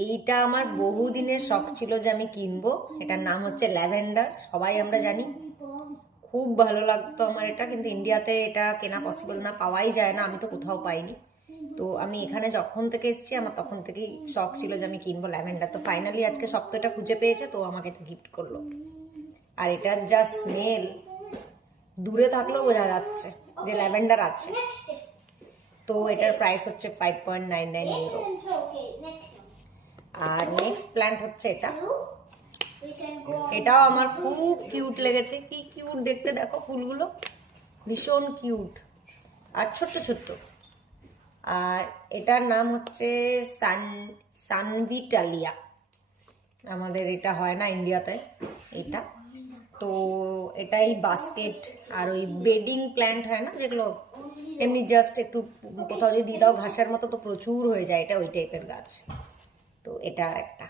এইটা আমার বহুদিনের শখ ছিল যে আমি কিনবো। এটার নাম হচ্ছে ল্যাভেন্ডার, সবাই আমরা জানি। খুব ভালো লাগতো আমার এটা, কিন্তু ইন্ডিয়াতে এটা কেনা পসিবল না, পাওয়াই যায় না, আমি তো কোথাও পাইনি। তো আমি এখানে যখন থেকে এসেছি আমার তখন থেকেই শখ ছিল যে আমি কিনবো ল্যাভেন্ডার। তো ফাইনালি আজকে সপ্তাহটা খুঁজে পেয়েছে, তো আমাকে এটা গিফট করলো। আর এটার যা স্মেল, দূরে থাকলেও বোঝা যাচ্ছে যে ল্যাভেন্ডার আছে। তো এটার প্রাইস হচ্ছে 5.99 ইউরো। আর নেক্সট প্ল্যান্ট হচ্ছে এটা। এটাও আমার খুব কিউট লেগেছে, কি কিউট দেখতে, দেখো ফুলগুলো ভীষণ কিউট আর ছোট্ট ছোট্ট। আর এটার নাম হচ্ছে সানভিটালিয়া। আমাদের এটা হয় না ইন্ডিয়াতে এটা। তো এটাই বাস্কেট আর ওই বেডিং প্ল্যান্ট হয় না যেগুলো এমনি জাস্ট একটু কোথাও যদি দিয়ে দাও ঘাসের মতো তো প্রচুর হয়ে যায়, এটা ওই টাইপের গাছ। তো এটা একটা